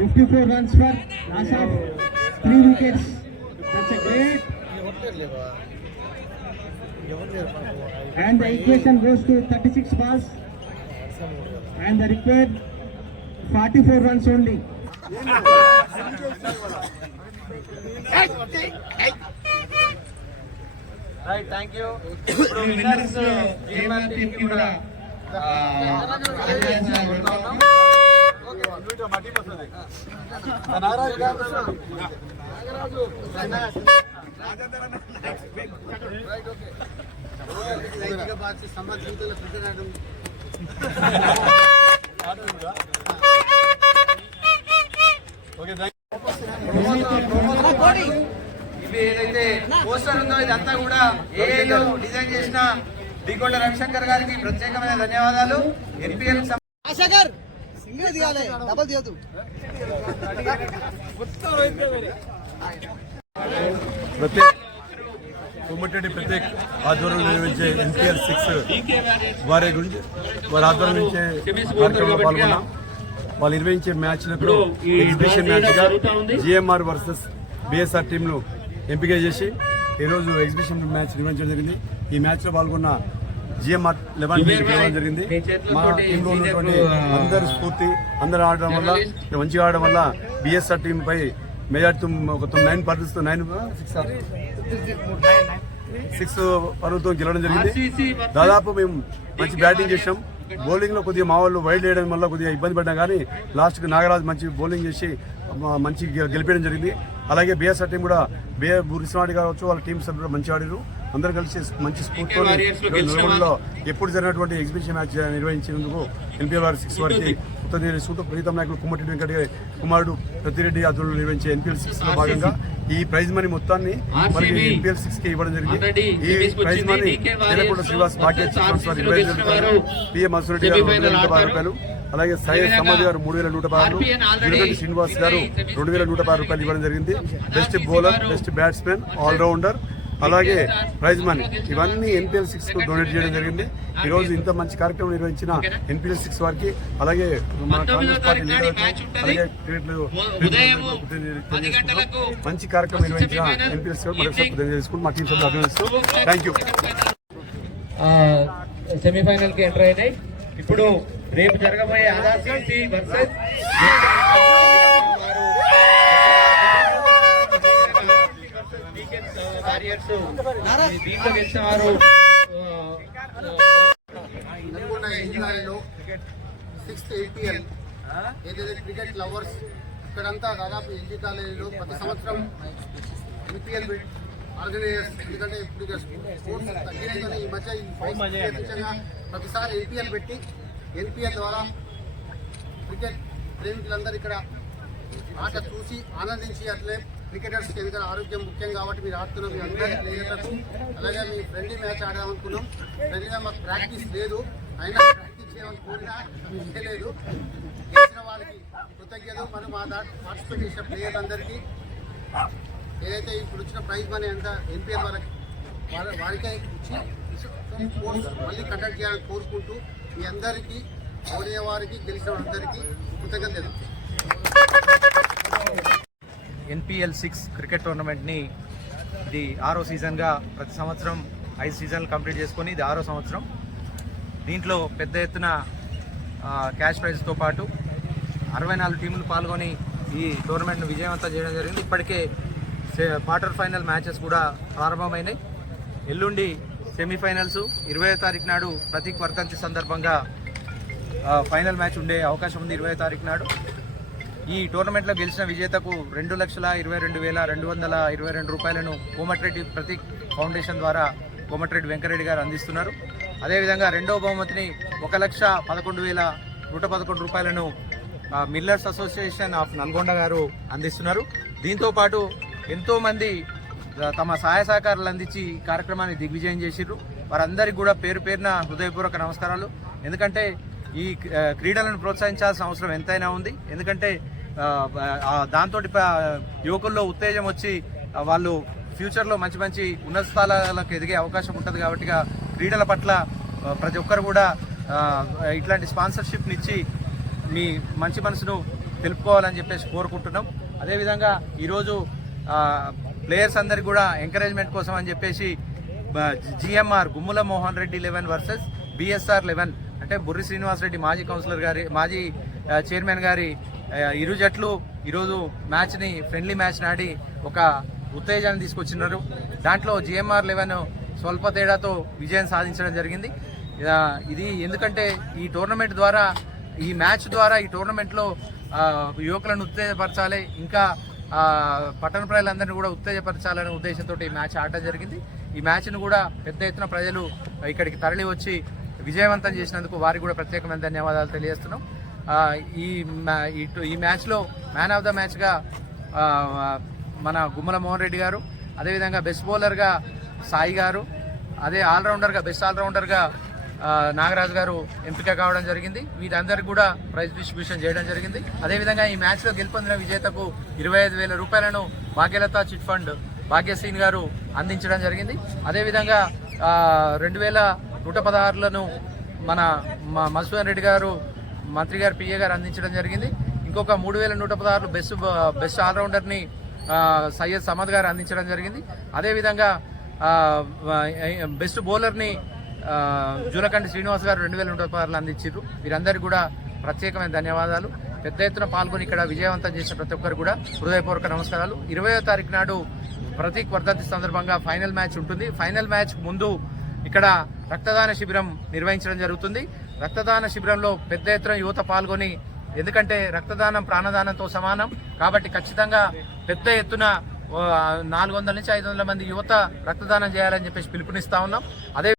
54 runs for loss of three wickets. That's a great. And the equation goes to 36 balls. And the required 44 runs only. Right thank you ఇప్పుడు winners GMR టీమ్కి కూడా ఇవి ఏదైతే poster ఉందో ఇదంతా కూడా ఏఐలో design చేసిన దిగొండ రవిశంకర్ గారికి ప్రత్యేకమైన ధన్యవాదాలు ఎన్పిఎల్ సింగిల్ తీయాలి డబల్ తీయద్దు ప్రత్యేక్ కొమ్మటిరెడ్డి ప్రత్యేక్ ఆధ్వర్యంలో నిర్వహించే ఎన్టీఆర్ సిక్స్ వారి గురించి వారి ఆధ్వర్యం నుంచే కార్యక్రమంలో పాల్గొన్నాం. వాళ్ళు నిర్వహించే మ్యాచ్లకు ఎగ్జిబిషన్ మ్యాచ్గా జిఎంఆర్ వర్సెస్ బిఎస్ఆర్ టీంను ఎంపిక చేసి ఈరోజు ఎగ్జిబిషన్ మ్యాచ్ నిర్వహించడం జరిగింది. ఈ మ్యాచ్లో పాల్గొన్న జిఎంఆర్ లెవెన్ గెలవడం జరిగింది. మా టీంలో ఉన్నటువంటి అందరి స్ఫూర్తి అందరు ఆడడం వల్ల మంచిగా ఆడడం వల్ల బిఎస్ఆర్ టీం పై మెజార్టీ ఒక nine percents nine six six పరువుతో గెలవడం జరిగింది. దాదాపు మేము మంచి బ్యాటింగ్ చేసాం బౌలింగ్లో కొద్దిగా మా వాళ్ళు వైడ్ వేయడం వల్ల కొద్దిగా ఇబ్బంది పడ్డా కానీ లాస్ట్కి నాగరాజ్ మంచి బౌలింగ్ చేసి మంచి గెలిపేయడం జరిగింది. అలాగే బిఎస్ఆర్ టీం కూడా బిఏ బురిస్వాడి కావచ్చు వాళ్ళ టీం సభ్యులు కూడా మంచి ఆడారు. అందరూ కలిసి మంచి స్ఫూర్తితో నల్గొండలో ఎప్పుడు జరిగినటువంటి ఎగ్జిబిషన్ మ్యాచ్ నిర్వహించినందుకు ఎన్పిఎల్ వారి సిక్స్ వారికి ఉత్తర సూట ప్రీతం నాయకులు కుమ్మటి వెంకట కుమారుడు ప్రతిరెడ్డి ఆధ్వర్యంలో నిర్వహించే ఎన్పిఎల్ సిక్స్లో భాగంగా ఈ ప్రైజ్ మనీ మొత్తాన్ని మనకి ఎన్పిఎల్ సిక్స్కి ఇవ్వడం జరిగింది. ఈ ప్రైజ్ మనీ నేలకొండ శ్రీనివాస్ భాగ్య చిత్రం వారి ఇరవై ఐదు వేల రూపాయలు పిఎం మసూరెడ్డి గారు రెండు వేల నూట పది రూపాయలు. అలాగే సయ్యద్ సమద్ గారు మూడు వేల నూట పదహారు గిరిగంటి శ్రీనివాస్ గారు రెండు వేల నూట పది రూపాయలు ఇవ్వడం జరిగింది. Best bowler best batsman allrounder అలాగే ప్రైజ్ మనీ. ఇవన్నీ ఎన్పిఎల్ సిక్స్కు డొనేట్ చేయడం జరిగింది. ఈ రోజు ఇంత మంచి కార్యక్రమం నిర్వహించిన ఎన్పిఎల్ సిక్స్ వారికి అలాగే మన కాంగ్రెస్ పార్టీ లీడర్లకు అలాగే క్రికెట్లు తెలియజేసుకుంటూ మంచి కార్యక్రమం నిర్వహించిన ఎన్పిఎల్ సిక్స్ మరొకసారి తెలియజేసుకుంటూ మా టీం సభ్యులు అభినందిస్తూ థ్యాంక్ యూ సెమీఫైనల్కి ఎంటర్ అయినాయి. ఇప్పుడు రేపు జరగబోయే ఆర్ఆర్సీసీ వర్సెస్ వారియర్స్ దీంట్లో గెలిచిన వారు నల్గొండ ఇంజినీరింగ్లో సిక్స్త్ ఏపీఎల్ ఏదైతే క్రికెట్ లవర్స్ ఇక్కడంతా దాదాపు ఎన్జీ కాలేజీలో ప్రతి సంవత్సరం ఐపీఎల్ ఆర్గనైజర్స్ ఎందుకంటే ఇప్పుడు ఇక స్పోర్ట్స్ తగ్గినాయి కానీ ఈ మధ్య ప్రతిసారి ఏపీఎల్ పెట్టి ఎన్పిఎల్ ద్వారా క్రికెట్ ప్రేమికులందరూ ఇక్కడ ఆట చూసి ఆనందించి అట్లే క్రికెటర్స్ ఎందుకంటే ఆరోగ్యం ముఖ్యం కాబట్టి మీరు ఆడుతున్నాం మీ అందరి ప్లేయర్లకు అలాగే మీ ఫ్రెండ్లీ మ్యాచ్ ఆడదామనుకున్నాం ఫ్రెండ్లీగా మాకు ప్రాక్టీస్ లేదు. అయినా ప్రాక్టీస్ చేయమని కోరినా మేము చేయలేదు గెలిచిన వారికి కృతజ్ఞతలు. మనం మా దాంట్లో పార్టిసిపేట్ చేసిన ప్లేయర్లందరికీ ఏదైతే ఇప్పుడు వచ్చిన ప్రైజ్ మనీ అంత ఎన్పిఎల్ వాళ్ళకి వాళ్ళ వారికే ఇచ్చి కోర్స్ మళ్ళీ కండక్ట్ చేయాలని కోరుకుంటూ మీ అందరికీ ఓడిన వారికి గెలిచిన అందరికీ కృతజ్ఞతలు. ఎన్పిఎల్ సిక్స్ క్రికెట్ టోర్నమెంట్ని ఇది ఆరో సీజన్గా ప్రతి సంవత్సరం ఐదు సీజన్లు కంప్లీట్ చేసుకొని ఇది ఆరో సంవత్సరం. దీంట్లో పెద్ద ఎత్తున క్యాష్ ప్రైజ్తో పాటు అరవై నాలుగు టీములు పాల్గొని ఈ టోర్నమెంట్ను విజయవంతం చేయడం జరిగింది. ఇప్పటికే సే- క్వార్టర్ ఫైనల్ మ్యాచెస్ కూడా ప్రారంభమైనాయి. ఎల్లుండి సెమీఫైనల్స్ ఇరవై తారీఖు నాడు ప్రతీక్ వర్ధంతి సందర్భంగా ఫైనల్ మ్యాచ్ ఉండే అవకాశం ఉంది ఇరవై తారీఖు నాడు. ఈ టోర్నమెంట్లో గెలిచిన విజేతకు రెండు లక్షల ఇరవై రెండు వేల రెండు వందల ఇరవై రెండు రూపాయలను కోమటిరెడ్డి ప్రతీక్ ఫౌండేషన్ ద్వారా కోమటిరెడ్డి వెంకరెడ్డి గారు అందిస్తున్నారు. అదేవిధంగా రెండవ బహుమతిని ఒక లక్ష పదకొండు వేల నూట పదకొండు రూపాయలను మిల్లర్స్ అసోసియేషన్ ఆఫ్ నల్గొండ గారు అందిస్తున్నారు. దీంతో పాటు ఎంతోమంది తమ సహాయ సహకారాలు అందించి ఈ కార్యక్రమాన్ని దిగ్విజయం చేసిర్రు. వారందరికీ కూడా పేరు పేరున హృదయపూర్వక నమస్కారాలు. ఎందుకంటే ఈ క్రీడలను ప్రోత్సహించాల్సిన అవసరం ఎంతైనా ఉంది. ఎందుకంటే దాంతో యువకుల్లో ఉత్తేజం వచ్చి వాళ్ళు ఫ్యూచర్లో మంచి మంచి ఉన్నత స్థానాలకు ఎదిగే అవకాశం ఉంటుంది కాబట్టి క్రీడల పట్ల ప్రతి ఒక్కరు కూడా ఇట్లాంటి స్పాన్సర్షిప్ని ఇచ్చి మీ మంచి మనసును తెలుపుకోవాలని చెప్పేసి కోరుకుంటున్నాం. అదేవిధంగా ఈరోజు ప్లేయర్స్ అందరికి కూడా ఎంకరేజ్మెంట్ కోసం అని చెప్పేసి GMR Gummula Mohan Reddy eleven versus BSR eleven అంటే బుర్రి శ్రీనివాస్ రెడ్డి మాజీ కౌన్సిలర్ గారి మాజీ చైర్మన్ గారి ఇరు జట్లు ఈరోజు మ్యాచ్ని ఫ్రెండ్లీ మ్యాచ్ని ఆడి ఒక ఉత్తేజాన్ని తీసుకొచ్చినారు. దాంట్లో జిఎంఆర్ లెవెన్ స్వల్ప తేడాతో విజయం సాధించడం జరిగింది. ఇది ఎందుకంటే ఈ టోర్నమెంట్ ద్వారా ఈ మ్యాచ్ ద్వారా ఈ టోర్నమెంట్లో యువకులను ఉత్తేజపరచాలి ఇంకా పట్టణ ప్రజలందరినీ కూడా ఉత్తేజపరచాలనే ఉద్దేశంతో ఈ మ్యాచ్ ఆడటం జరిగింది. ఈ మ్యాచ్ను కూడా పెద్ద ఎత్తున ప్రజలు ఇక్కడికి తరలి వచ్చి విజయవంతం చేసినందుకు వారికి కూడా ప్రత్యేకమైన ధన్యవాదాలు తెలియజేస్తున్నాం. ఈ మ్యా- ఈ ఈ మ్యాచ్లో మ్యాన్ ఆఫ్ ద మ్యాచ్గా మన గుమ్మల మోహన్ రెడ్డి గారు అదేవిధంగా బెస్ట్ బౌలర్గా సాయి గారు అదే ఆల్రౌండర్గా బెస్ట్ ఆల్రౌండర్గా నాగరాజు గారు ఎంపిక కావడం జరిగింది. వీరందరికీ కూడా ప్రైజ్ డిస్ట్రిబ్యూషన్ చేయడం జరిగింది. అదేవిధంగా ఈ మ్యాచ్లో గెలుపొందిన విజేతకు ఇరవై ఐదు వేల రూపాయలను భాగ్యలత చిట్ ఫండ్ భాగ్యశ్రీన్ గారు అందించడం జరిగింది. అదేవిధంగా రెండు వేల నూట పదహారులను మన మధుసూదన్ రెడ్డి గారు మంత్రి గారు పిఏ గారు అందించడం జరిగింది. ఇంకొక మూడు వేల నూట పదహారు బెస్ట్ బెస్ట్ ఆల్రౌండర్ని సయ్యద్ సమద్ గారు అందించడం జరిగింది. అదేవిధంగా బెస్ట్ బౌలర్ని జూలకండి శ్రీనివాస్ గారు రెండు వేల నూట పదహారులు అందించారు. వీరందరికీ కూడా ప్రత్యేకమైన ధన్యవాదాలు. పెద్ద ఎత్తున పాల్గొని ఇక్కడ విజయవంతం చేసిన ప్రతి ఒక్కరు కూడా హృదయపూర్వక నమస్కారాలు. ఇరవయో తారీఖు నాడు ప్రతీక్ వర్ధంతి సందర్భంగా ఫైనల్ మ్యాచ్ ఉంటుంది. ఫైనల్ మ్యాచ్ ముందు ఇక్కడ రక్తదాన శిబిరం నిర్వహించడం జరుగుతుంది. రక్తదాన శిబిరంలో పెద్ద ఎత్తున యువత పాల్గొని ఎందుకంటే రక్తదానం ప్రాణదానంతో సమానం. కాబట్టి ఖచ్చితంగా పెద్ద ఎత్తున నాలుగు వందల నుంచి ఐదు వందల మంది యువత రక్తదానం చేయాలని చెప్పేసి పిలుపునిస్తా ఉన్నాం. అదే